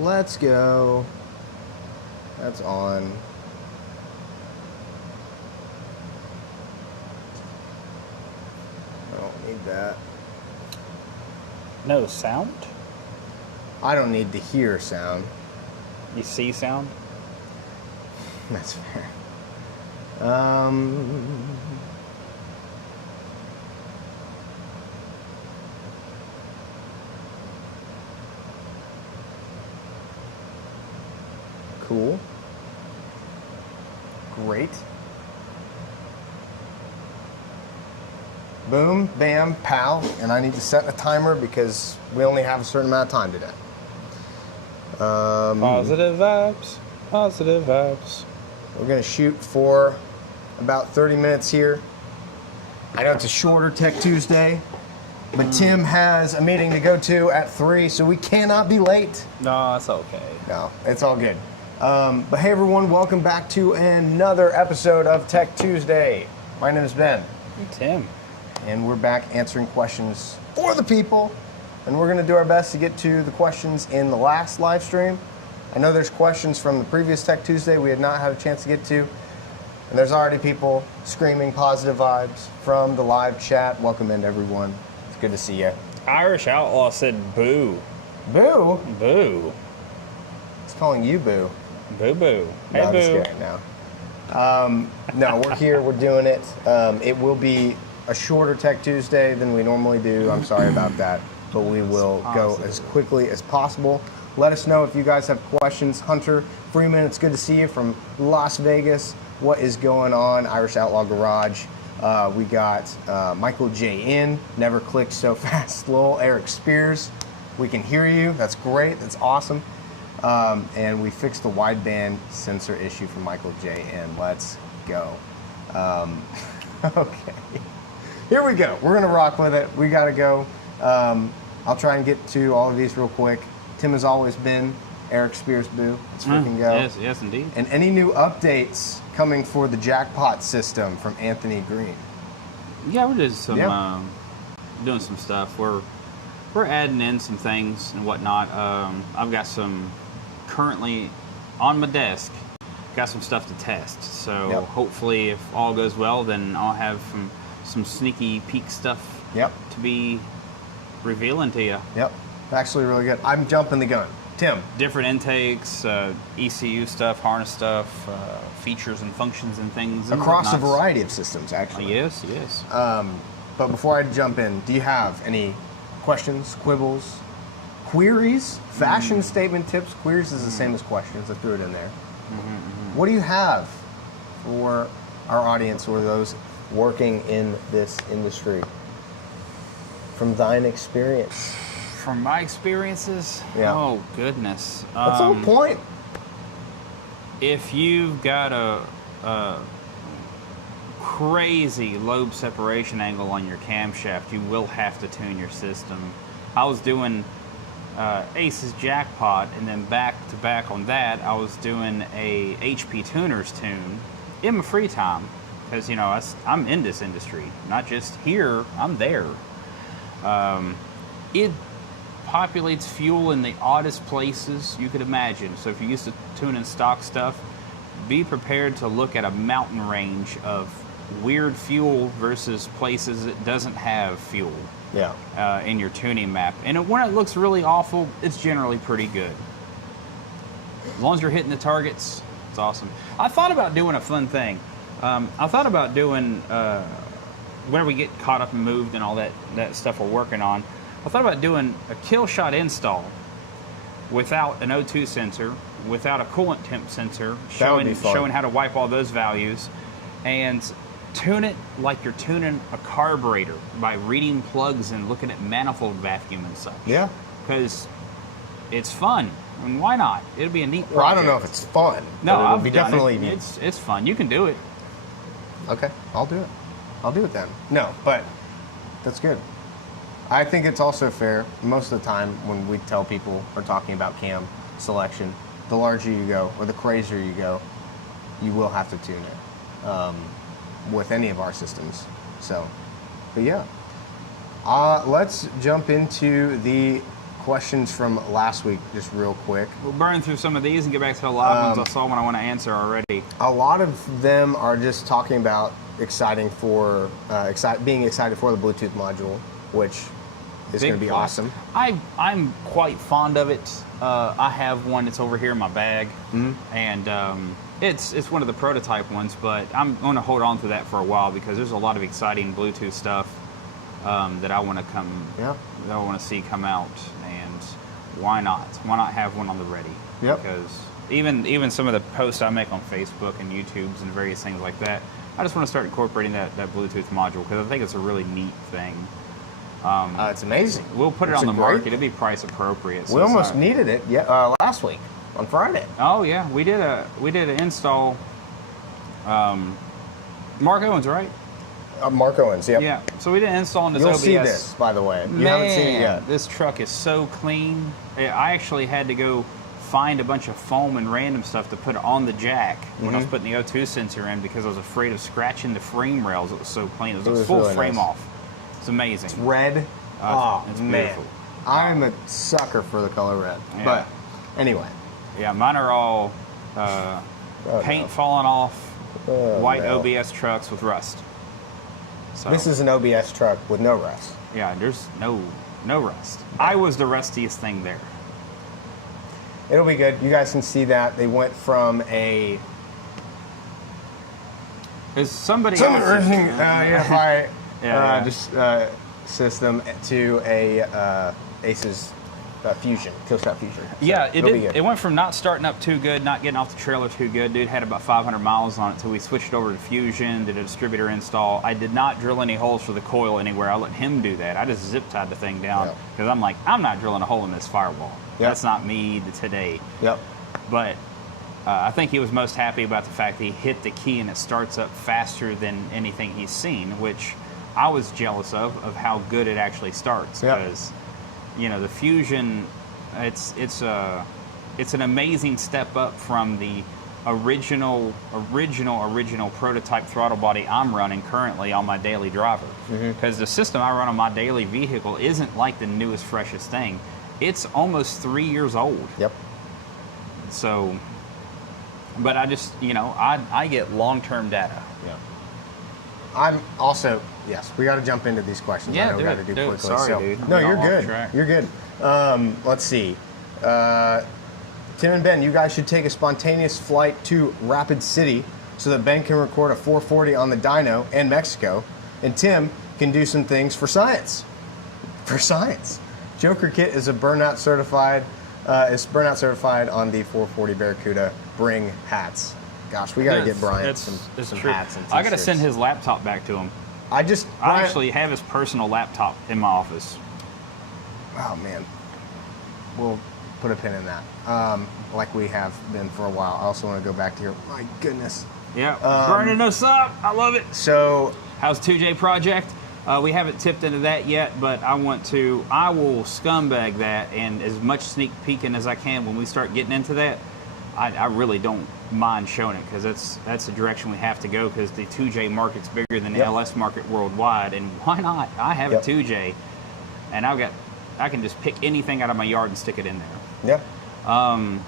Let's go. That's on. I don't need that. No sound? I don't need to hear sound. You see sound? That's fair. Cool. Great. Boom, bam, pow. And I need to set a timer because we only have a certain amount of time today. Positive vibes. Positive vibes. We're going to shoot for about 30 minutes here. I know it's a shorter Tech Tuesday, but Tim has a meeting to go to at 3, so we cannot be late. No, that's okay. No, it's all good. But hey, everyone, welcome back to another episode of Tech Tuesday. My name is Ben. Hey, Tim. And we're back answering questions for the people. And we're going to do our best to get to the questions in the last live stream. I know there's questions from the previous Tech Tuesday we had not had a chance to get to. And there's already people screaming positive vibes from the live chat. Welcome in, everyone. It's good to see you. Irish Outlaw said boo. Boo? Boo. It's calling you boo. Boo boo. Hey, No, I'm boo. just kidding now. No, we're here. We're doing it. It will be a shorter Tech Tuesday than we normally do. I'm sorry about that. But we will go as quickly as possible. Let us know if you guys have questions. Hunter Freeman, it's good to see you from Las Vegas. What is going on? Irish Outlaw Garage. We got Michael J. N. Never clicked so fast. Lol. Eric Spears. We can hear you. That's great. That's awesome. And we fixed the wideband sensor issue for Michael J. N. Let's go. Okay. Here we go. We're going to rock with it. We got to go. I'll try and get to all of these real quick. Tim has always been Eric Spears Boo. Let's freaking go. Yes, indeed. And any new updates coming for the jackpot system from Anthony Green? Yeah, we're doing some doing some stuff. We're adding in some things and whatnot. I've got some currently on my desk. Got some stuff to test. So hopefully, if all goes well, then I'll have some sneaky peek stuff to be revealing to you. Yep. Actually really good. I'm jumping the gun. Tim. Different intakes, ECU stuff, harness stuff, features and functions and things. Across a variety of systems, actually. Yes. But before I jump in, do you have any questions, quibbles, queries, fashion statement tips? Queries is the same as questions. I threw it in there. What do you have for our audience or those working in this industry? From thine experience. From my experiences? Yeah. Oh, goodness. That's the whole point. If you've got a crazy lobe separation angle on your camshaft, you will have to tune your system. I was doing Ace's Jackpot, and then back to back on that, I was doing a HP Tuners tune in my free time. Because, you know, I'm in this industry. Not just here, I'm there. It populates fuel in the oddest places you could imagine. So if you're used to tuning stock stuff, be prepared to look at a mountain range of weird fuel versus places that doesn't have fuel in your tuning map. And when it looks really awful, it's generally pretty good. As long as you're hitting the targets, it's awesome. I thought about doing a fun thing. I thought about doing, whenever we get caught up and moved and all that stuff we're working on, I thought about doing a kill shot install without an O2 sensor, without a coolant temp sensor, showing how to wipe all those values, and tune it like you're tuning a carburetor by reading plugs and looking at manifold vacuum and such. Yeah. Because it's fun. I mean, why not? It'll be a neat project. Well, I don't know if it's fun. No, it'll be definitely. It's fun. You can do it. Okay, I'll do it. I'll do it then. No, but that's good. I think it's also fair, most of the time when we tell people we're talking about cam selection, the larger you go or the crazier you go, you will have to tune it with any of our systems. So, but yeah. Let's jump into the questions from last week, just real quick. We'll burn through some of these and get back to the live ones I saw when I want to answer already. A lot of them are just talking about being excited for the Bluetooth module, which is going to be awesome. I'm quite fond of it. I have one that's over here in my bag, and it's one of the prototype ones, but I'm going to hold on to that for a while because there's a lot of exciting Bluetooth stuff that I want to see come out, and why not? Why not have one on the ready? Yep. Because even some of the posts I make on Facebook and YouTubes and various things like that, I just want to start incorporating that Bluetooth module because I think it's a really neat thing. It's amazing. We'll put it on the market. It'll be price appropriate. So we almost needed it last week on Friday. Oh yeah, we did an install. Mark Owens, right? Mark Owens, yep. Yeah. So we did an install on this You'll OBS. see this, by the way. You haven't seen it yet. This truck is so clean. I actually had to go find a bunch of foam and random stuff to put on the jack when I was putting the O2 sensor in because I was afraid of scratching the frame rails. It was so clean. It was a full really frame nice. off. It's amazing. It's red. It's man. beautiful. I'm a sucker for the color red. Yeah. But anyway. Yeah, mine are all paint falling off, white no. OBS trucks with rust. So, This is an OBS truck with no rust. yeah, there's no rust. I was the rustiest thing there. It'll be good. You guys can see that. They went from a Is somebody EFI Yeah. system to a Aces Fusion, Killshot Fusion. So Yeah, it it'll be did. good. It went from not starting up too good, not getting off the trailer too good. Dude had about 500 miles on it until we switched over to Fusion, did a distributor install. I did not drill any holes for the coil anywhere. I let him do that. I just zip tied the thing down Yep. because I'm like, I'm not drilling a hole in this firewall. Yep. That's not me today. Yep. But I think he was most happy about the fact that he hit the key and it starts up faster than anything he's seen, which I was jealous of how good it actually starts. Yep. Because, you know, the Fusion, it's an amazing step up from the original prototype throttle body I'm running currently on my daily driver. Because the system I run on my daily vehicle isn't like the newest, freshest thing. It's almost 3 years old. Yep. So, but I just, you know, I get long-term data. Yeah. I'm also, yes, we got to jump into these questions. Yeah, I know we got to do dude, quickly. sorry, so, dude. No, We you're got off good. track. You're good. Let's see. Tim and Ben, you guys should take a spontaneous flight to Rapid City so that Ben can record a 440 on the dyno in Mexico, and Tim can do some things for science. For science. Joker Kit is burnout certified on the 440 Barracuda Bring hats. Gosh, we got to get Brian some true. hats and I got to t-shirts. send his laptop back to him. I I actually have his personal laptop in my office. Oh man, we'll put a pin in that. Like we have been for a while. I also want to go back to your. My goodness. Yeah, burning us up. I love it. So How's 2J Project? We haven't tipped into that yet, but I will scumbag that, and as much sneak peeking as I can when we start getting into that. I really don't mind showing it because that's the direction we have to go because the 2J market's bigger than the Yep. LS market worldwide, and why not? I have Yep. a 2J, and I can just pick anything out of my yard and stick it in there. yeah, I'll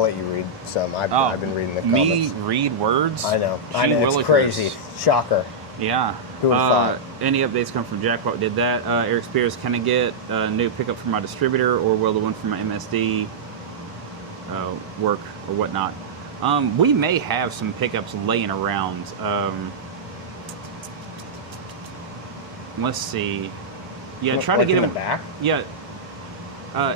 let you read some. I've been reading the comments. Me read words? I know. Gee I know. It's willikers. crazy. Shocker. Yeah. Who would've thought? Any updates come from Jackpot did that. Eric Spears, can I get a new pickup for my distributor, or will the one from my MSD work or whatnot? We may have some pickups laying around. Let's see. Yeah, try to Like get in them the back. Yeah.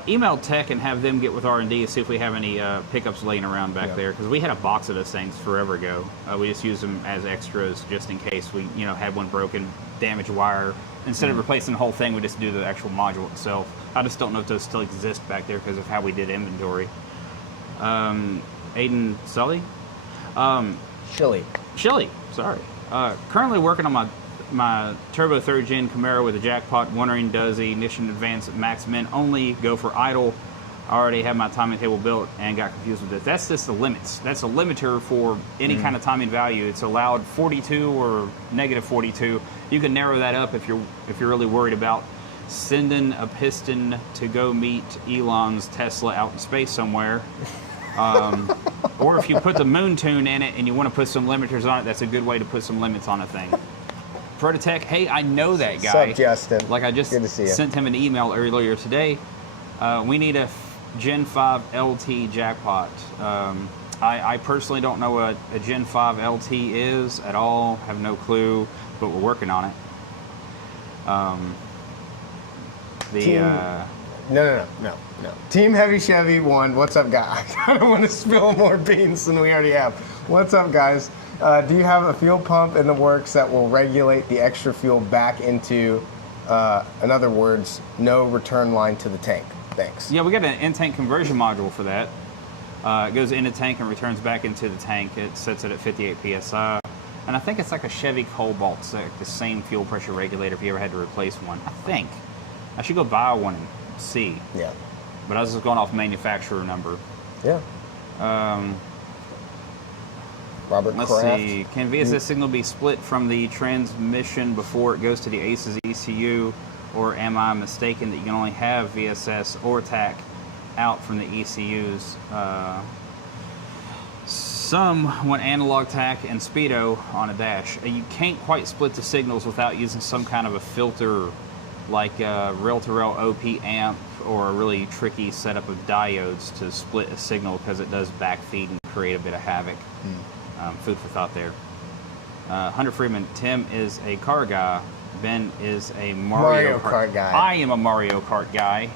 Email tech and have them get with R&D and see if we have any pickups laying around back Yeah. there, because we had a box of those things forever ago. We just use them as extras just in case we, had one broken, damaged wire. Instead of replacing the whole thing, we just do the actual module itself. I just don't know if those still exist back there because of how we did inventory. Aiden Sully? Chili, sorry. Currently working on my turbo 3rd gen Camaro with a Jackpot, wondering does the ignition advance at max min only go for idle? I already have my timing table built and got confused with it. That's just the limits. That's a limiter for any kind of timing value. It's allowed 42 or negative 42. You can narrow that up if you're really worried about sending a piston to go meet Elon's Tesla out in space somewhere. Or if you put the moon tune in it and you want to put some limiters on it, that's a good way to put some limits on a thing. Prototech, hey, I know that guy. What's up, Justin? Like I just Good to see you. sent him an email earlier today. We need a Gen 5 LT jackpot. I personally don't know what a Gen 5 LT is at all. Have no clue, but we're working on it. No. Team Heavy Chevy 1, what's up, guys? I don't want to spill more beans than we already have. What's up, guys? Do you have a fuel pump in the works that will regulate the extra fuel back into, in other words, no return line to the tank? Thanks. Yeah, we got an in-tank conversion module for that. It goes in the tank and returns back into the tank. It sets it at 58 PSI. And I think it's like a Chevy Cobalt. It's like the same fuel pressure regulator if you ever had to replace one. I think. I should go buy one and see. Yeah. But I was just going off manufacturer number. Yeah. Robert Let's Kraft. see. Can VSS signal be split from the transmission before it goes to the ACES ECU? Or am I mistaken that you can only have VSS or TAC out from the ECUs? Some want analog TAC and speedo on a dash. You can't quite split the signals without using some kind of a filter like a rail-to-rail OP amp or a really tricky setup of diodes to split a signal because it does backfeed and create a bit of havoc. Food for thought there. Hunter Freeman, Tim is a car guy. Ben is a Mario Kart guy. I am a Mario Kart guy.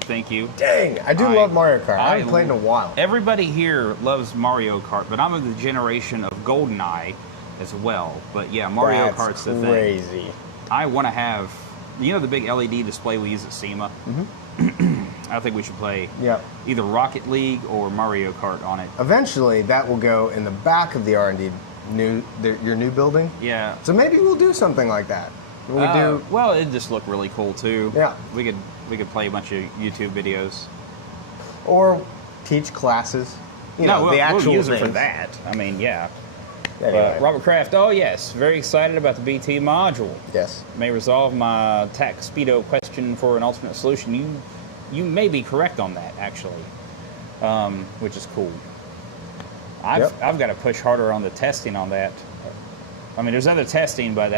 Thank you. Dang, I do love Mario Kart. I haven't played in a while. Everybody here loves Mario Kart, but I'm of the generation of GoldenEye as well. But yeah, Mario Kart's the thing. Crazy. I want to have, you know, the big LED display we use at SEMA? I think we should play either Rocket League or Mario Kart on it. Eventually, that will go in the back of the R&D, your new building. Yeah. So maybe we'll do something like that. We do. Well, it'd just look really cool too. Yeah. We could play a bunch of YouTube videos. Or teach classes. You know, the actual we'll use it for things. that. I mean, yeah. Anyway. Robert Kraft, oh yes, very excited about the BT module. Yes. May resolve my TAC Speedo question for an alternate solution. You may be correct on that, actually, which is cool. I've got to push harder on the testing on that. I mean, there's other testing, but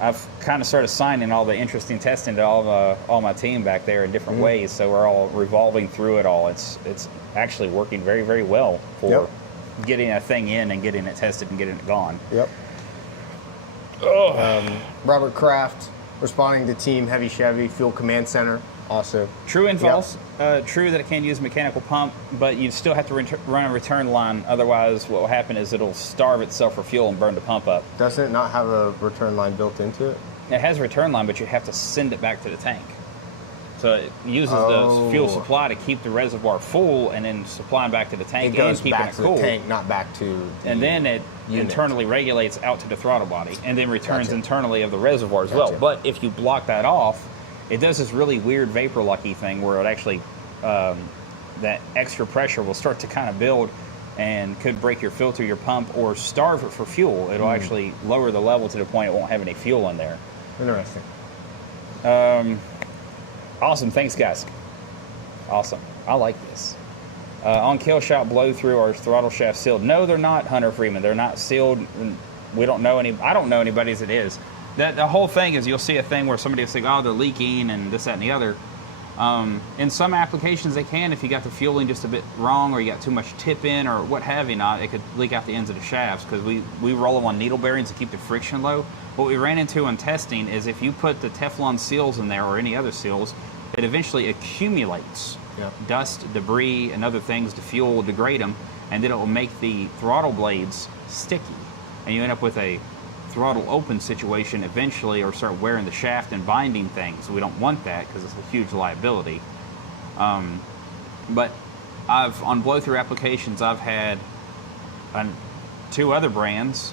I've kind of started assigning all the interesting testing to all my team back there in different ways, so we're all revolving through it all. It's actually working very, very well for getting a thing in and getting it tested and getting it gone. Yep. Robert Kraft responding to Team Heavy Chevy Fuel Command Center. Also true and false. True that it can use a mechanical pump, but you still have to run a return line. Otherwise, what will happen is it'll starve itself for fuel and burn the pump up. Doesn't it not have a return line built into it? It has a return line, but you have to send it back to the tank. So it uses the fuel supply to keep the reservoir full and then supplying back to the tank It goes and keeping back it to cool. the tank, not back to the And then it unit. internally regulates out to the throttle body and then returns Gotcha. internally of the reservoir as well. But if you block that off, it does this really weird vapor lucky thing where it actually, that extra pressure will start to kind of build and could break your filter, your pump, or starve it for fuel. It'll actually lower the level to the point it won't have any fuel in there. Interesting. Awesome. Thanks, guys. Awesome. I like this. On kill shot blow through or throttle shaft sealed? No, they're not, Hunter Freeman. They're not sealed. We don't know any. I don't know anybody that is. The whole thing is you'll see a thing where somebody will say, oh, they're leaking and this, that, and the other. In some applications they can if you got the fueling just a bit wrong or you got too much tip in or what have you not. It could leak out the ends of the shafts because we roll them on needle bearings to keep the friction low. What we ran into in testing is if you put the Teflon seals in there or any other seals, it eventually accumulates dust, debris, and other things. The fuel will degrade them, and then it will make the throttle blades sticky. And you end up with a throttle open situation eventually or start wearing the shaft and binding things. We don't want that because it's a huge liability. But on blow-through applications, I've had 2 other brands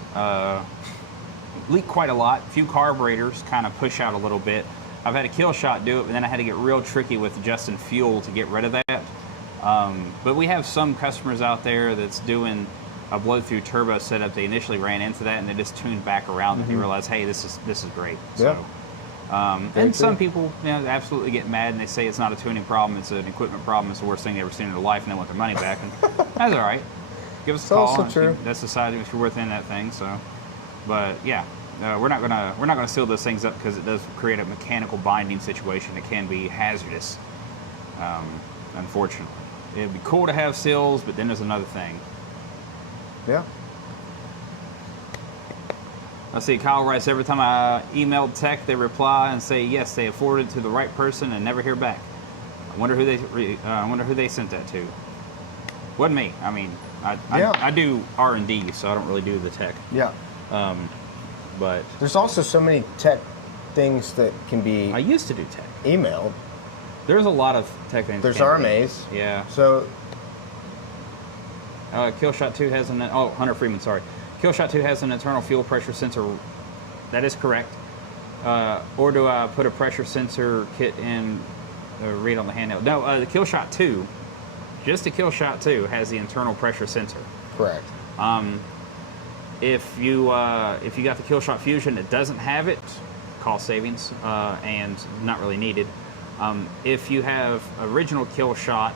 leak quite a lot. A few carburetors kind of push out a little bit. I've had a kill shot do it, but then I had to get real tricky with adjusting fuel to get rid of that. But we have some customers out there that's doing a blow-through turbo setup. They initially ran into that, and they just tuned back around and they realized, hey, this is great. So And some people, absolutely get mad and they say it's not a tuning problem, it's an equipment problem, it's the worst thing they've ever seen in their life, and they want their money back. And that's all right. Give us a call. Also true. That's the side if you're within that thing. So, but yeah, we're not gonna seal those things up because it does create a mechanical binding situation. It can be hazardous, unfortunately. It'd be cool to have seals, but then there's another thing. Yeah. I see Kyle writes, every time I emailed tech, they reply and say yes, they have forwarded it to the right person and never hear back. I wonder who they sent that to. Wasn't me. I mean, I do R&D, so I don't really do the tech. Yeah. But there's also so many tech things that can be. I used to do tech. Emailed. There's a lot of tech things. There's RMAs. Yeah. So. Killshot 2 has an. Oh, Hunter Freeman, sorry. Killshot 2 has an internal fuel pressure sensor. That is correct. Or do I put a pressure sensor kit in, read on the handheld? No, the Killshot 2, just the Killshot 2 has the internal pressure sensor. Correct. If you got the Killshot Fusion, it doesn't have it. Cost savings and not really needed. If you have original Killshot,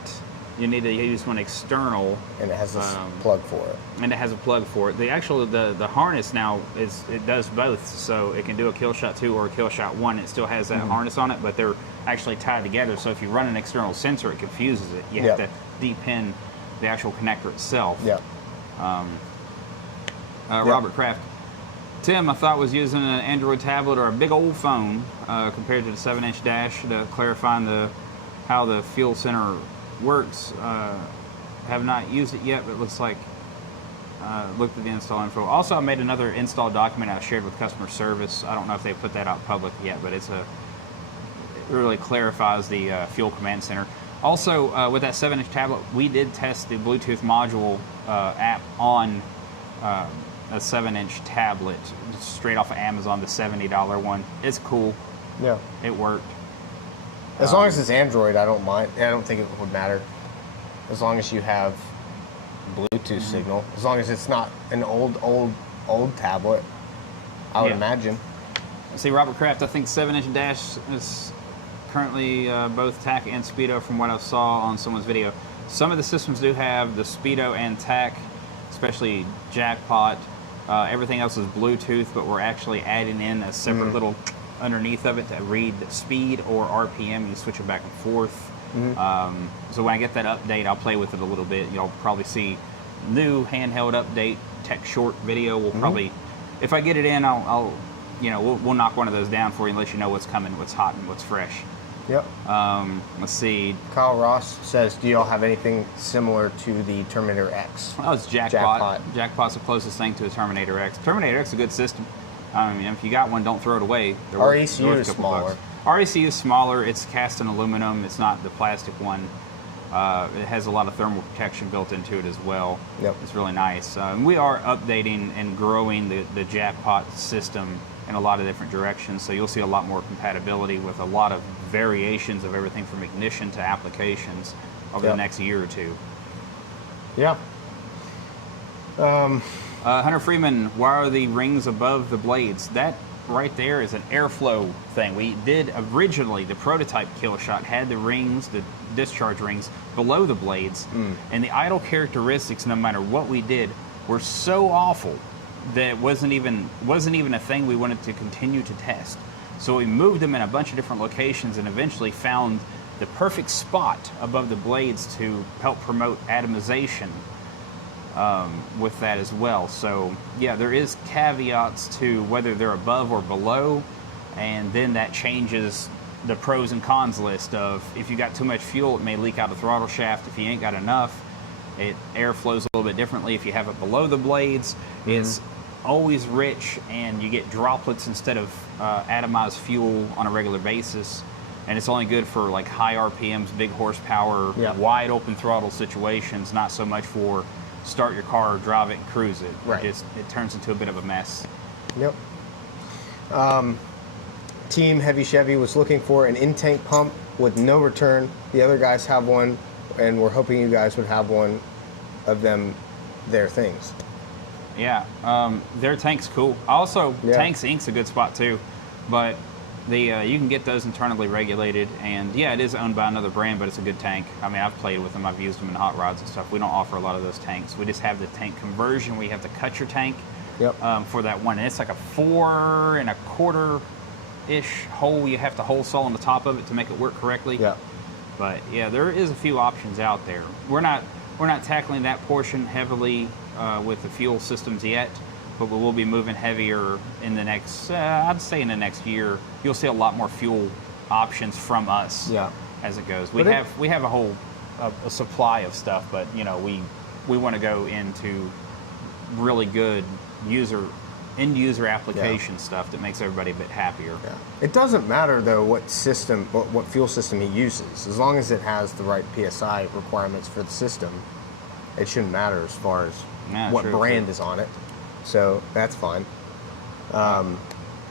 you need to use one external, and it has a plug for it. And it has a plug for it. The harness now it does both, so it can do a Killshot 2 or a Killshot 1. It still has that harness on it, but they're actually tied together. So if you run an external sensor, it confuses it. You have to depin the actual connector itself. Yeah. Robert Kraft. Tim, I thought was using an Android tablet or a big old phone compared to the 7-inch dash to clarifying how the fuel center works. Have not used it yet, but it looks like looked at the install info. Also, I made another install document I shared with customer service. I don't know if they put that out public yet, but it really clarifies the fuel command center. Also, with that 7-inch tablet, we did test the Bluetooth module app on a 7-inch tablet straight off of Amazon, the $70 one. It's cool. Yeah. It worked. As long as it's Android, I don't mind. I don't think it would matter. As long as you have Bluetooth signal. As long as it's not an old tablet, I would imagine. See, Robert Kraft, I think 7-inch dash is currently both TAC and Speedo from what I saw on someone's video. Some of the systems do have the Speedo and TAC, especially Jackpot. Everything else is Bluetooth, but we're actually adding in a separate little underneath of it to read speed or RPM. You switch it back and forth. So when I get that update, I'll play with it a little bit. You'll probably see new handheld update tech short video. We'll probably, if I get it in, we'll knock one of those down for you and let you know what's coming, what's hot, and what's fresh. Yep. Let's see. Kyle Ross says, do y'all have anything similar to the Terminator X? Oh, it's Jackpot. Jackpot's the closest thing to the Terminator X. Terminator X is a good system. I mean, if you got one, don't throw it away. RECU is smaller. RECU is smaller. It's cast in aluminum. It's not the plastic one. It has a lot of thermal protection built into it as well. Yep. It's really nice. We are updating and growing the Jackpot system in a lot of different directions, so you'll see a lot more compatibility with a lot of variations of everything from ignition to applications over the next year or two. Yeah. Hunter Freeman, why are the rings above the blades? That right there is an airflow thing. We did originally, the prototype Killshot had the rings, the discharge rings, below the blades, and the idle characteristics, no matter what we did, were so awful that it wasn't even a thing we wanted to continue to test. So we moved them in a bunch of different locations and eventually found the perfect spot above the blades to help promote atomization with that as well. So yeah, there is caveats to whether they're above or below, and then that changes the pros and cons list of if you got too much fuel, it may leak out the throttle shaft. If you ain't got enough, air flows a little bit differently. If you have it below the blades, it's always rich and you get droplets instead of atomized fuel on a regular basis. And it's only good for like high RPMs, big horsepower, wide open throttle situations, not so much for start your car, drive it, and cruise it. Right. It turns into a bit of a mess. Yep. Team Heavy Chevy was looking for an in-tank pump with no return. The other guys have one, and we're hoping you guys would have one of their things. Yeah, their tank's cool. Also, Tanks Inc.'s a good spot too, but You can get those internally regulated, and yeah, it is owned by another brand, but it's a good tank. I mean, I've played with them. I've used them in hot rods and stuff. We don't offer a lot of those tanks. We just have the tank conversion. We have the cut your tank for that one, and it's like a 4 1/4-ish hole. You have to hole saw on the top of it to make it work correctly. Yeah. But yeah, there is a few options out there. We're not tackling that portion heavily with the fuel systems yet, but we will be moving heavier in the next. I'd say in the next year, you'll see a lot more fuel options from us. Yeah. As it goes, we have a whole a supply of stuff, but you know we want to go into really good end user application stuff that makes everybody a bit happier. Yeah. It doesn't matter though what fuel system he uses, as long as it has the right PSI requirements for the system. It shouldn't matter as far as what brand is on it, so that's fine.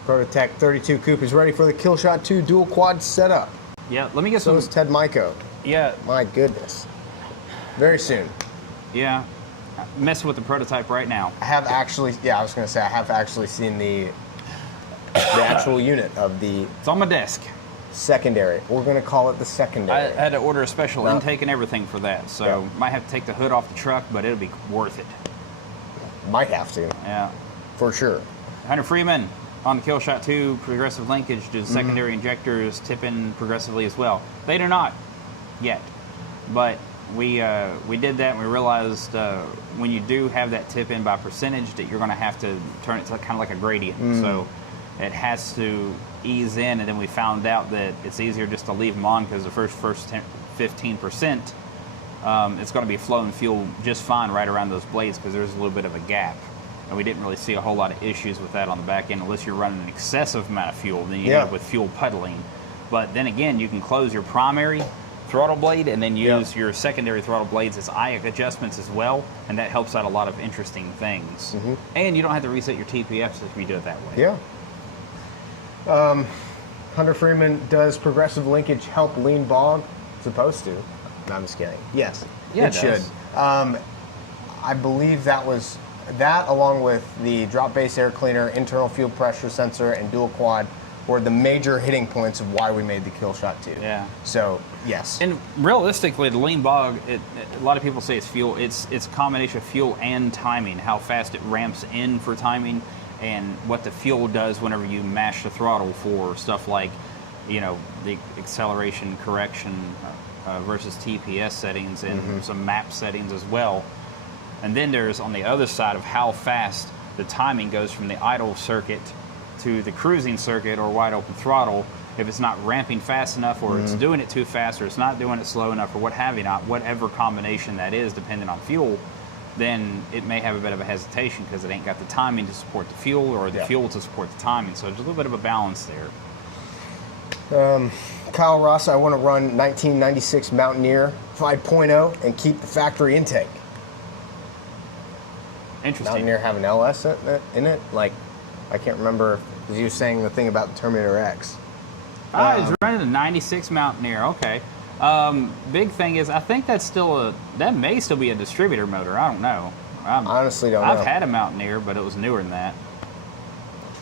Prototech 32 Coupe is ready for the Killshot 2 dual quad setup. Yeah, let me get So some. is Ted Myko. Yeah, My goodness. Very soon. yeah. Messing with the prototype right now. I have actually, I was going to say, I have actually seen the actual unit of the It's on my desk. secondary. We're going to call it the I secondary. had to order a special No. intake and everything for that, so Yeah. might have to take the hood off the truck, but it'll be worth it. Might have to, Yeah. for sure. Hunter Freeman on the Killshot 2 progressive linkage. Do secondary injectors tip in progressively as well? They do not yet, but we did that and we realized when you do have that tip in by percentage that you're going to have to turn it to kind of like a gradient. So it has to ease in, and then we found out that it's easier just to leave them on because the first 15%, it's going to be flowing fuel just fine right around those blades because there's a little bit of a gap. And we didn't really see a whole lot of issues with that on the back end unless you're running an excessive amount of fuel. Then you end up with fuel puddling. But then again, you can close your primary throttle blade and then use your secondary throttle blades as eye adjustments as well, and that helps out a lot of interesting things. And you don't have to reset your TPFs if you do it that way. Yeah. Hunter Freeman, does progressive linkage help lean bog? Supposed to. No, I'm just kidding. Yes, Yeah, it it should. does. I believe that was that, along with the drop base air cleaner, internal fuel pressure sensor, and dual quad, were the major hitting points of why we made the Killshot 2. Yeah. So, yes. And realistically, the lean bog, a lot of people say it's fuel. It's a combination of fuel and timing, how fast it ramps in for timing, and what the fuel does whenever you mash the throttle for stuff like, you know, the acceleration correction versus TPS settings and some map settings as well. And then there's on the other side of how fast the timing goes from the idle circuit to the cruising circuit or wide open throttle. If it's not ramping fast enough, or it's doing it too fast, or it's not doing it slow enough, or what have you not, whatever combination that is, depending on fuel, then it may have a bit of a hesitation because it ain't got the timing to support the fuel or the fuel to support the timing. So there's a little bit of a balance there. Kyle Ross, I want to run 1996 Mountaineer 5.0 and keep the factory intake. Interesting. Mountaineer have an LS in it? Like, I can't remember, because you were saying the thing about the Terminator X. He's running a 96 Mountaineer. Okay. Big thing is, I think that's that may still be a distributor motor. I don't know. Honestly, don't know. I've had a Mountaineer, but it was newer than that.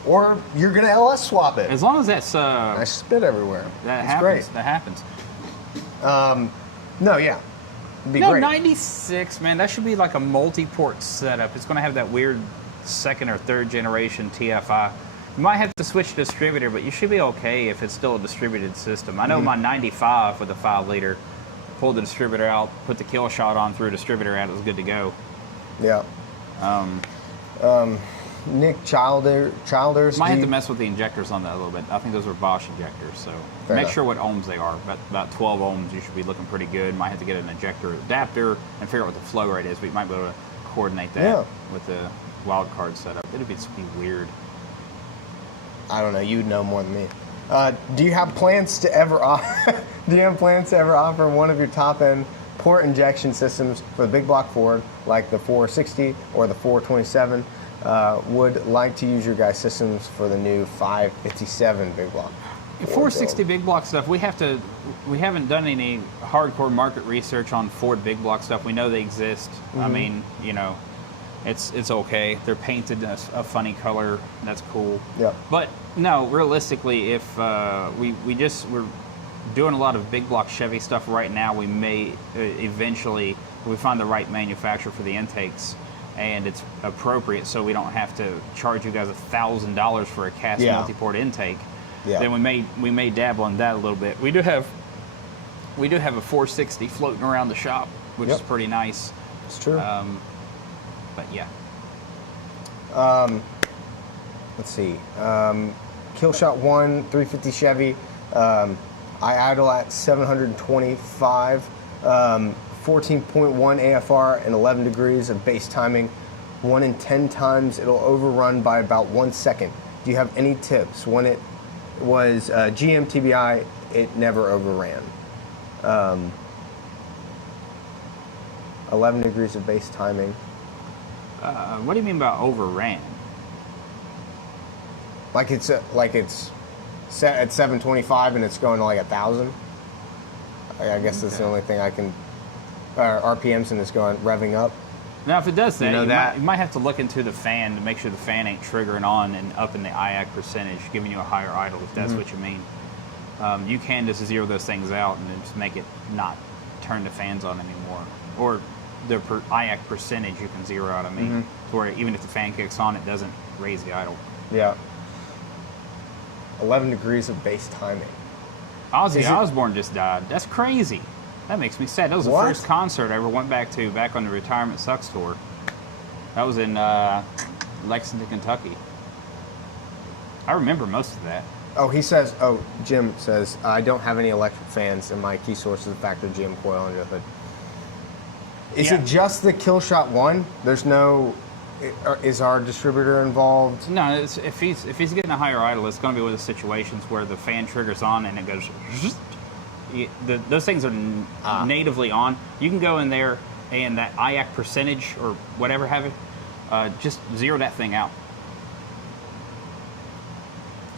Or you're going to LS swap it. As long as that's I spit everywhere. that It's happens. great. That happens. No, yeah. It'd be No, great. 96, man. That should be like a multi-port setup. It's going to have that weird second or third generation TFI. You might have to switch to distributor, but you should be okay if it's still a distributed system. I know my 95 with a 5-liter, pulled the distributor out, put the Killshot on, threw a distributor out, it was good to go. Yeah. Nick Childers. Might have to mess with the injectors on that a little bit. I think those are Bosch injectors, so Fair make enough. sure what ohms they are. About 12 ohms, you should be looking pretty good. Might have to get an injector adapter and figure out what the flow rate is, but you might be able to coordinate that with the wildcard setup. It'd be weird. I don't know. You'd know more than me. Do you have plans to ever offer one of your top-end port injection systems for the big block Ford, like the 460 or the 427? Would like to use your guys' systems for the new 557 big block. 460 big block stuff, we haven't done any hardcore market research on Ford big block stuff. We know they exist. I mean, you know, it's okay. They're painted a funny color. That's cool. Yep. But no, realistically, if we're doing a lot of big block Chevy stuff right now, we may eventually, if we find the right manufacturer for the intakes and it's appropriate, so we don't have to charge you guys $1,000 for a cast multi-port intake. Yeah. Then we may dabble in that a little bit. We do have a 460 floating around the shop, which is pretty nice. It's true. But yeah. Let's see. Killshot 1, 350 Chevy. I idle at 725. 14.1 AFR and 11 degrees of base timing. 1 in 10 times it'll overrun by about 1 second. Do you have any tips? When it was GM TBI, it never overran. 11 degrees of base timing. What do you mean by overran? Like it's set at 725 and it's going to like 1,000. I guess that's the only thing I can. RPMs and it's going revving up. Now, if it does that, you might have to look into the fan to make sure the fan ain't triggering on and up in the IAC percentage, giving you a higher idle, if that's what you mean. You can just zero those things out and then just make it not turn the fans on anymore. Or the IAC percentage you can zero out, to where even if the fan kicks on, it doesn't raise the idle. Yeah. 11 degrees of base timing. Ozzy Osbourne just died. That's crazy. That makes me sad. That was the first concert I ever went back on the Retirement Sucks tour. That was in Lexington, Kentucky. I remember most of that. Jim says, I don't have any electric fans and my key source is the factory GM coil under the hood. Is it just the Killshot 1? There's no... Is our distributor involved? No, if he's getting a higher idle, it's going to be with the situations where the fan triggers on and it goes... Those things are natively on. You can go in there and that IAC percentage or whatever have it, just zero that thing out.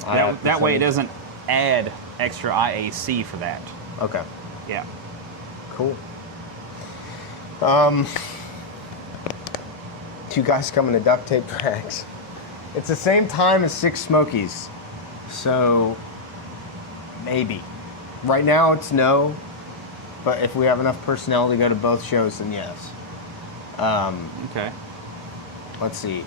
That way it doesn't add extra IAC for that. Okay. Yeah. Cool. Two guys coming to duct tape tracks. It's the same time as 6 Smokies. So, maybe. Right now it's no, but if we have enough personnel to go to both shows, then yes. Okay. Let's see.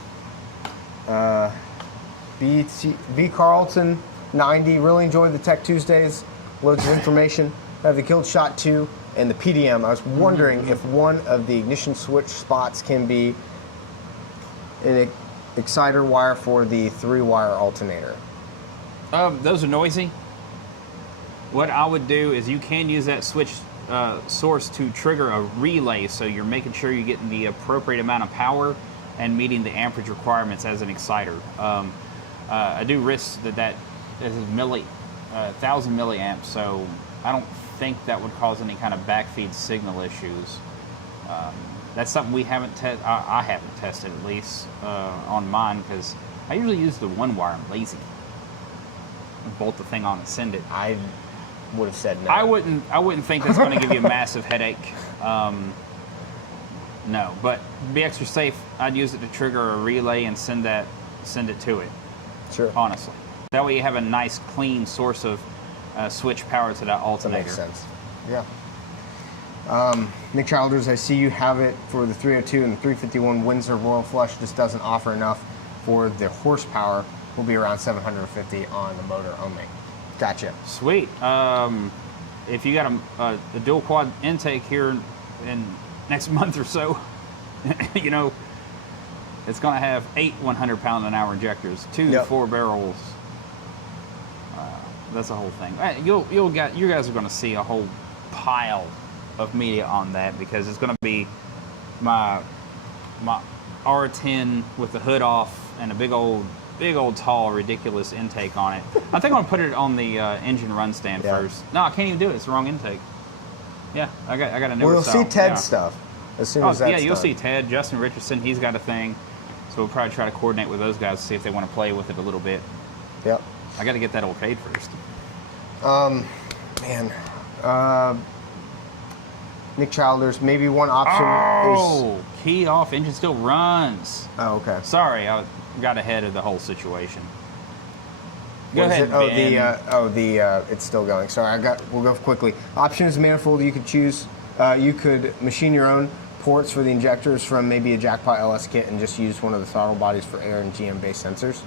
B Carlton 90. Really enjoyed the Tech Tuesdays. Loads of information. I have the Killshot 2 and the PDM. I was wondering if one of the ignition switch spots can be an exciter wire for the 3-wire alternator. Those are noisy. What I would do is you can use that switch source to trigger a relay, so you're making sure you're getting the appropriate amount of power and meeting the amperage requirements as an exciter. I do risk that is 1,000 milliamps, so I don't think that would cause any kind of backfeed signal issues. That's something we haven't I haven't tested, at least on mine, because I usually use the 1-wire. I'm lazy. Bolt the thing on and send it. I would have said no. I wouldn't think that's going to give you a massive headache. No, but to be extra safe, I'd use it to trigger a relay and send it to it. Sure. Honestly, that way you have a nice, clean source of switch power to that alternator. That makes sense. Yeah. Nick Childers, I see you have it for the 302 and the 351 Windsor Royal Flush. Just doesn't offer enough for the horsepower. Will be around 750 on the motor only. Gotcha. Sweet. If you got a dual quad intake here in next month or so, you know, it's going to have 8 100-pound-an-hour injectors, 2 4-barrels. That's the whole thing. You guys are going to see a whole pile of media on that, because it's going to be my R10 with the hood off and a big old tall ridiculous intake on it. I think I'm gonna put it on the engine run stand first. No, I can't even do it. It's the wrong intake. Yeah, I got a newer style. We'll see Ted's stuff as soon as that's you'll done. see Ted. Justin Richardson, he's got a thing. So we'll probably try to coordinate with those guys to see if they want to play with it a little bit. Yep. I got to get that okayed first. Nick Childers, maybe one option is... key off, engine still runs. Oh, okay. Sorry, I got ahead of the whole situation. Go What is ahead, it? Oh, Ben. it's still going. Sorry, we'll go quickly. Options manifold. You could choose. You could machine your own ports for the injectors from maybe a Jackpot LS kit and just use one of the throttle bodies for air and GM based sensors.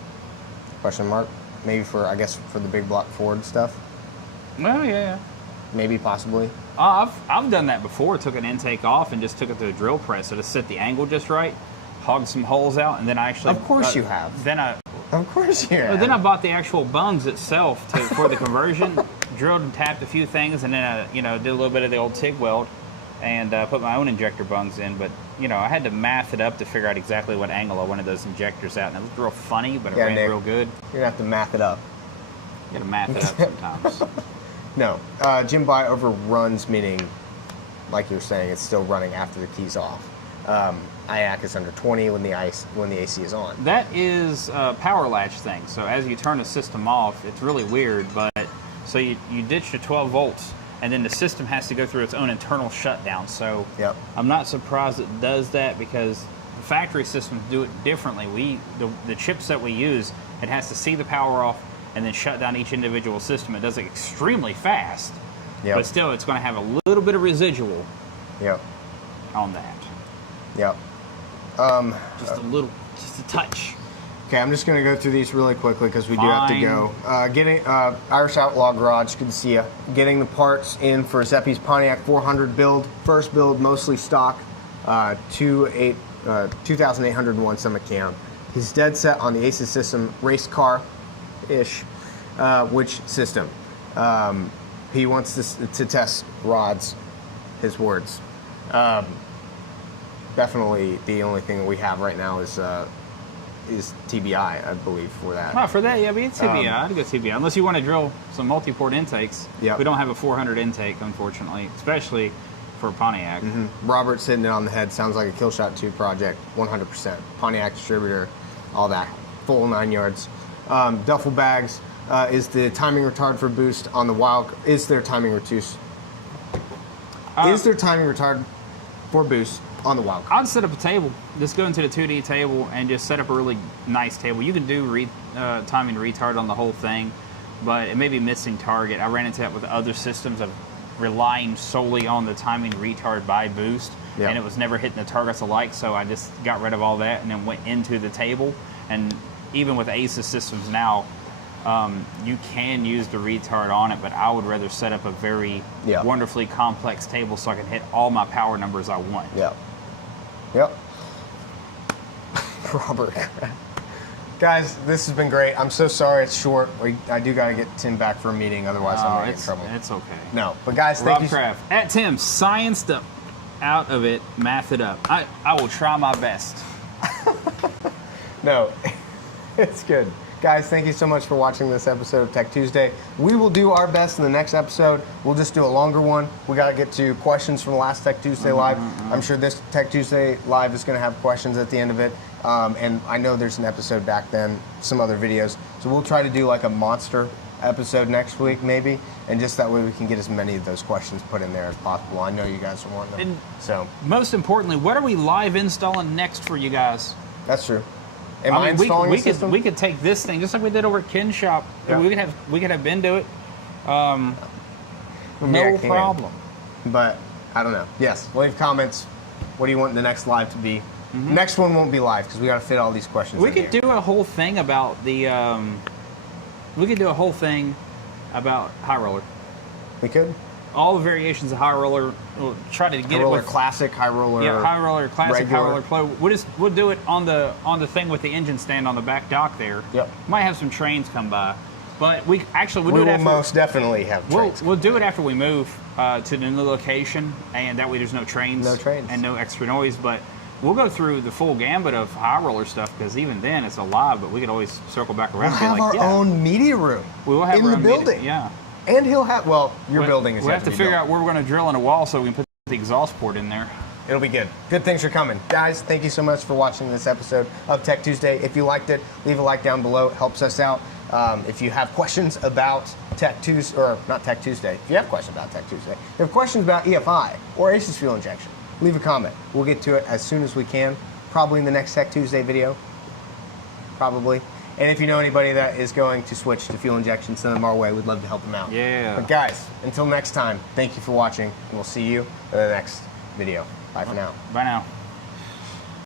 Question mark. Maybe I guess for the big block Ford stuff. Well, yeah. Maybe possibly. I've done that before. Took an intake off and just took it to a drill press. So to set the angle just right, hogged some holes out, and then I actually. Of course you have. Of course you have. Then I bought the actual bungs itself for the conversion. Drilled and tapped a few things, and then I did a little bit of the old TIG weld, and put my own injector bungs in. But I had to math it up to figure out exactly what angle I wanted those injectors at, and it looked real funny, but it ran Nick, real good. You're gonna have to math it up. You gotta math it up sometimes. No, Jim by overruns, meaning, like you're saying, it's still running after the key's off. IAC is under 20 when the AC is on. That is a power latch thing. So as you turn the system off, it's really weird. But so you ditch the 12 volts, and then the system has to go through its own internal shutdown. So yep. I'm not surprised it does that because the factory systems do it differently. The chips that we use, it has to see the power off and then shut down each individual system. It does it extremely fast, yep. But still, it's going to have a little bit of residual yep. on that. Yep. Just a touch. Okay, I'm just going to go through these really quickly because we do have to go. Getting Irish Outlaw Garage, good to see you. Getting the parts in for Zeppi's Pontiac 400 build. First build, mostly stock, 2,801 summer cam. He's dead set on the Aces system, race car-ish, which system. He wants to test rods, his words. Definitely the only thing we have right now is TBI, I believe, for that. Oh, for that, yeah, but it's TBI. I'd go TBI. Unless you want to drill some multi-port intakes. Yep. We don't have a 400 intake, unfortunately, especially for Pontiac. Mm-hmm. Robert's hitting it on the head. Sounds like a Killshot 2 project, 100%. Pontiac Distributor, all that. Full 9 yards. Duffel bags is the timing retard for boost on the Wild. Is there timing retard for boost on the Wild? I'd set up a table. Just go into the 2D table and just set up a really nice table. You can do timing retard on the whole thing, but it may be missing target. I ran into that with other systems of relying solely on the timing retard by boost, and it was never hitting the targets alike, so I just got rid of all that and then went into the table. And even with ACES systems now, you can use the retard on it, but I would rather set up a very wonderfully complex table so I can hit all my power numbers I want. Yep. Robert. Guys, this has been great. I'm so sorry it's short. I do got to get Tim back for a meeting, otherwise I'm going to get in trouble. It's okay. No, but guys, thank you. Craft. At Tim, scienced up out of it, math it up. I will try my best. No, it's good. Guys, thank you so much for watching this episode of Tech Tuesday. We will do our best in the next episode. We'll just do a longer one. We got to get to questions from the last Tech Tuesday Live. I'm sure this Tech Tuesday Live is going to have questions at the end of it. And I know there's an episode back then, some other videos. So we'll try to do like a monster episode next week, maybe. And just that way we can get as many of those questions put in there as possible. I know you guys want them. And most importantly, what are we live installing next for you guys? That's true. Am I installing a system? We could take this thing just like we did over at Ken's shop. Yeah. We could have Ben do it. No problem. But I don't know. Yes, leave comments. What do you want the next live to be? Next one won't be live because we got to fit all these questions. We could do a whole thing about the. We could do a whole thing about high roller. We could. All the variations of high roller. We'll try to get high roller it with classic, high roller. Yeah, high roller classic, regular. high roller play. We'll do it on the thing with the engine stand on the back dock there. Yep. Might have some trains come by, but we'll do it after. Most definitely have trains. We'll do it after we move to the new location, and that way there's no trains. No trains. And no extra noise. But we'll go through the full gambit of high roller stuff because even then it's alive. But we could always circle back around. We'll have our own media room. We will have in our the own building. Yeah. And he'll have, your building is We'll have to figure out where we're going to drill in a wall so we can put the exhaust port in there. It'll be good. Good things are coming. Guys, thank you so much for watching this episode of Tech Tuesday. If you liked it, leave a like down below. It helps us out. If you have questions about Tech Tuesday, or not Tech Tuesday, if you have questions about Tech Tuesday, if you have questions about EFI or ACES fuel injection, leave a comment. We'll get to it as soon as we can, probably in the next Tech Tuesday video, probably. And if you know anybody that is going to switch to fuel injection, send them our way. We'd love to help them out. Yeah. But guys, until next time, thank you for watching, and we'll see you in the next video. Bye for now. Bye now.